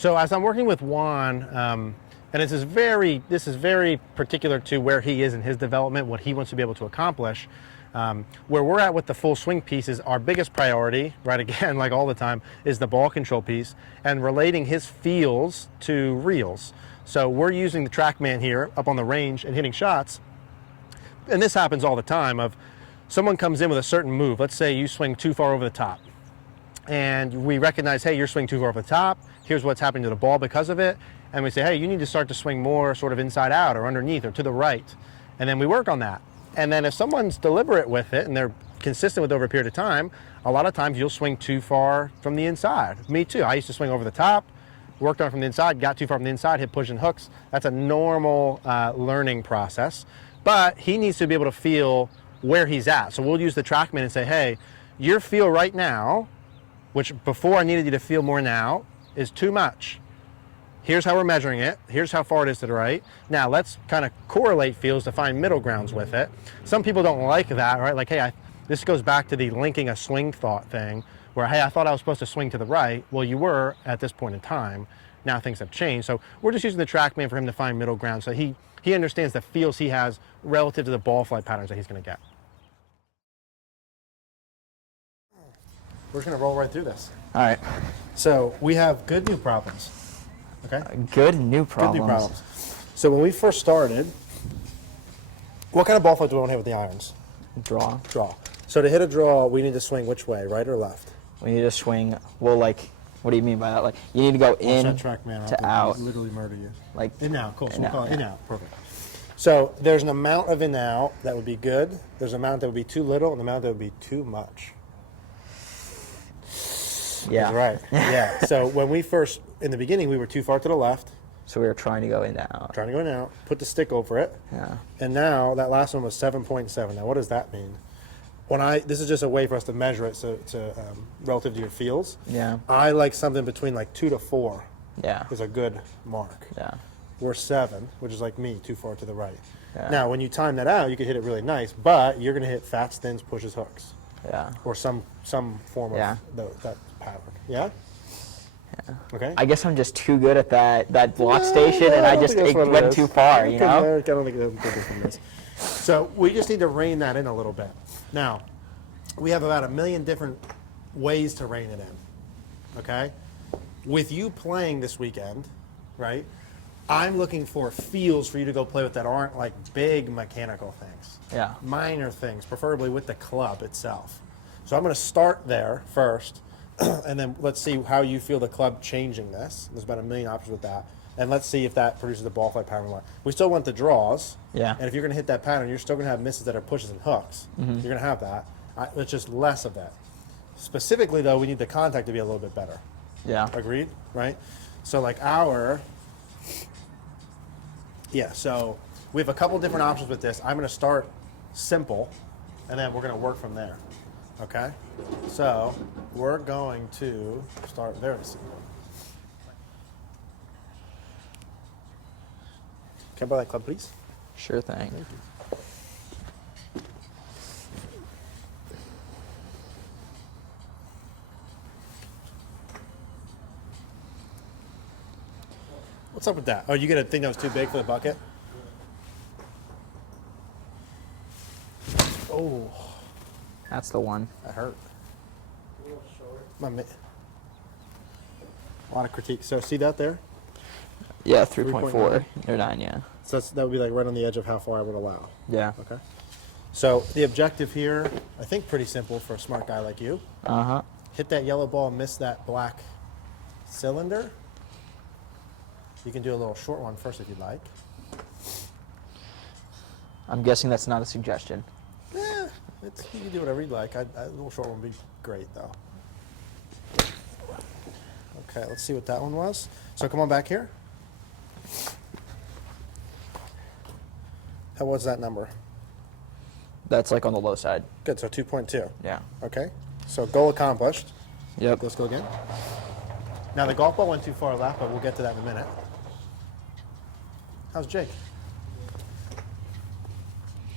So as I'm working with Juan, and this is very particular to where he is in his development, what he wants to be able to accomplish. Where we're at with the full swing pieces, our biggest priority, right, again, like all the time, is the ball control piece and relating his feels to reels. So we're using the TrackMan here up on the range and hitting shots. And this happens all the time of someone comes in with a certain move. Let's say you swing too far over the top. And we recognize, hey, you're swinging too far over the top. Here's what's happening to the ball because of it. And we say, hey, you need to start to swing more sort of inside out or underneath or to the right. And then we work on that. And then if someone's deliberate with it and they're consistent with it over a period of time, a lot of times you'll swing too far from the inside. Me too. I used to swing over the top, worked on it from the inside, got too far from the inside, hit push and hooks. That's a normal learning process. But he needs to be able to feel where he's at. So we'll use the TrackMan and say, hey, your feel right now, which before I needed you to feel more now, is too much. Here's how we're measuring it. Here's how far it is to the right. Now let's kind of correlate feels to find middle grounds with it. Some people don't like that, right? Like, hey, this goes back to the linking a swing thought thing where, hey, I thought I was supposed to swing to the right. Well, you were at this point in time. Now things have changed. So we're just using the TrackMan for him to find middle ground so he understands the feels he has relative to the ball flight patterns that he's going to get. We're just going to roll right through this. All right. So we have good new problems. Okay. Good new problems. Good new problems. So when we first started, what kind of ball flight do we want to hit with the irons? Draw. Draw. So to hit a draw, we need to swing which way, right or left? We need to swing. Well, like, what do you mean by that? Like, you need to go in to out. Literally murder you. Like in out. Cool. So we'll call it in out. Perfect. So there's an amount of in out that would be good. There's an amount that would be too little, and an amount that would be too much. Yeah. That's right. Yeah. So when we first, in the beginning, we were too far to the left. So we were trying to go in out. Trying to go in out. Put the stick over it. Yeah. And now that last one was 7.7. Now what does that mean? This is just a way for us to measure it relative to your feels. Yeah. I like something between like 2 to 4. Yeah. Is a good mark. Yeah. We're 7, which is like me, too far to the right. Yeah. Now, when you time that out, you can hit it really nice, but you're going to hit fats, thins, pushes, hooks. Yeah. Or some form of that pattern. Yeah? Yeah. Okay. I guess I'm just too good at that block station, and I just went too far, you know? I don't think it is. So we just need to rein that in a little bit. Now, we have about 1 million different ways to rein it in, okay? With you playing this weekend, right, I'm looking for feels for you to go play with that aren't like big mechanical things. Yeah. Minor things, preferably with the club itself. So I'm going to start there first, and then let's see how you feel the club changing this. There's about 1 million options with that. And let's see if that produces the ball flight pattern we want. We still want the draws. Yeah. And if you're going to hit that pattern, you're still going to have misses that are pushes and hooks. Mm-hmm. You're going to have that. It's just less of that. Specifically, though, we need the contact to be a little bit better. Yeah. Agreed? Right? So like so we have a couple different options with this. I'm going to start simple, and then we're going to work from there. Okay? So we're going to start very simple. Can I borrow that club, please? Sure thing. Thank you. What's up with that? Oh, you get a thing that was too big for the bucket? Oh. That's the one. That hurt. A lot of critique. So see that there? Yeah, 3.4 or 9, yeah. So that would be like right on the edge of how far I would allow. Yeah. Okay. So the objective here, I think pretty simple for a smart guy like you. Uh-huh. Hit that yellow ball, miss that black cylinder. You can do a little short one first if you'd like. I'm guessing that's not a suggestion. Yeah, you can do whatever you'd like. A little short one would be great, though. Okay, let's see what that one was. So come on back here. How was that number? That's like on the low side. Good, so 2.2. Yeah. Okay, so goal accomplished. Yep. Let's go again. Now the golf ball went too far left, but we'll get to that in a minute. How's Jake?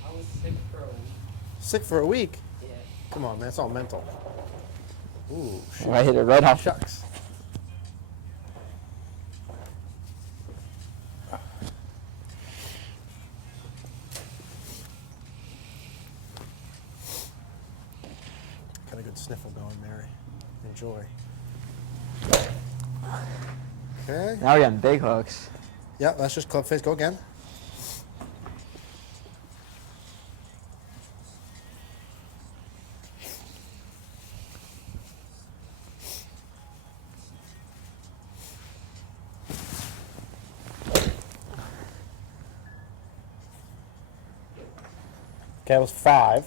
I was sick for a week. Sick for a week? Yeah. Come on, man, it's all mental. Ooh, shit. I hit it right off. Shucks. sniffle going, Mary. Enjoy. Okay. Now we're getting big hooks. Yeah, that's just club face. Go again. Okay, it was 5.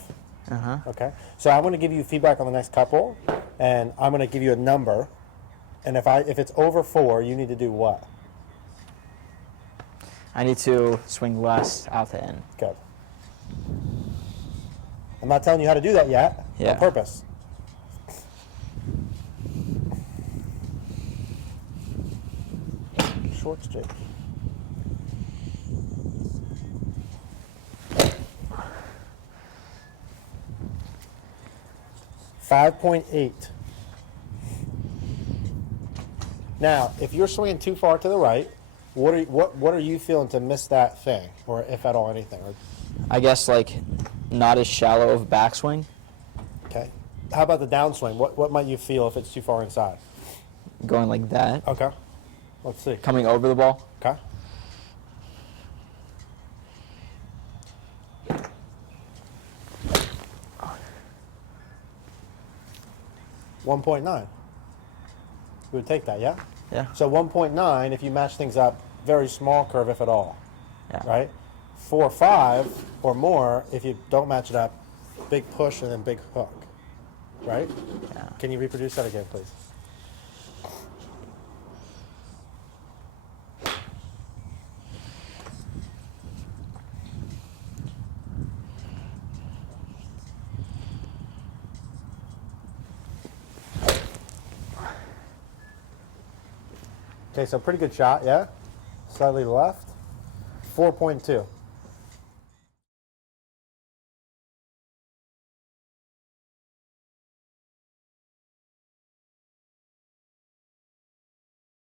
Uh-huh. Okay, so I'm going to give you feedback on the next couple, and I'm going to give you a number, and if it's over 4, you need to do what? I need to swing less out to in. Good. I'm not telling you how to do that yet. Yeah. On purpose. Short streak. .8. Now, if you're swinging too far to the right, what are you feeling to miss that thing, or if at all anything? Or, I guess like not as shallow of a backswing. okay. How about the downswing? What might you feel if it's too far inside? Going like that. Okay. Let's see. Coming over the ball. Okay. .9. We would take that, yeah? Yeah. So 1.9, if you match things up, very small curve, if at all. Yeah. Right? 4, 5 or more, if you don't match it up, big push and then big hook. Right? Yeah. Can you reproduce that again, please? Okay, so pretty good shot, yeah? Slightly left. 4.2.